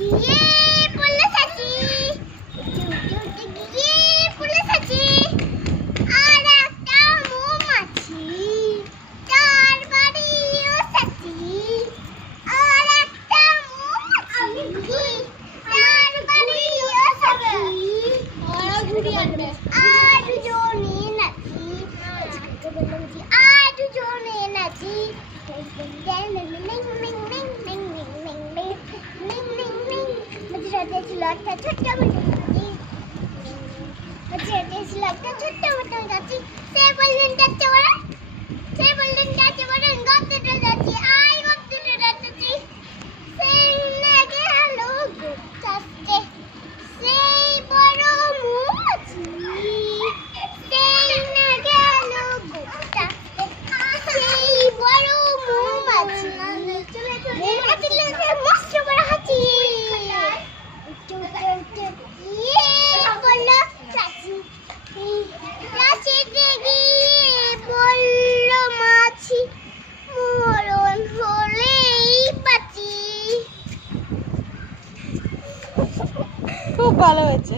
গিয়ে পড়লো চাচি, উঠতে উঠতে উঠতে গিয়ে পড়লো চাচি। আর একটা মৌমাছি, তার বাড়িও চাচি। আর একটা মৌমাছি, তার বাড়িও চাচি। আর দুজনে নাচি, আর দুজনে নাচি। ছিল একটা ছোট্ট মতো গাছি, ছিল একটা ছোট্ট মতো গাছি। সে বললেন যাচ্ছে বলেন, সে বললেন যাচ্ছে বলেন, গদ্দটা যাচ্ছি, আই গদ্দটা যাচ্ছি। সেই লেগে হলো ঘুরতে, সেই বড় মৌমাছি, সেই লেগে হলো ঘুরতে, সেই বড় মৌমাছি। মৌমাছি লেগে মস্ত বড় হাঁচি। খুব ভালো হয়েছে।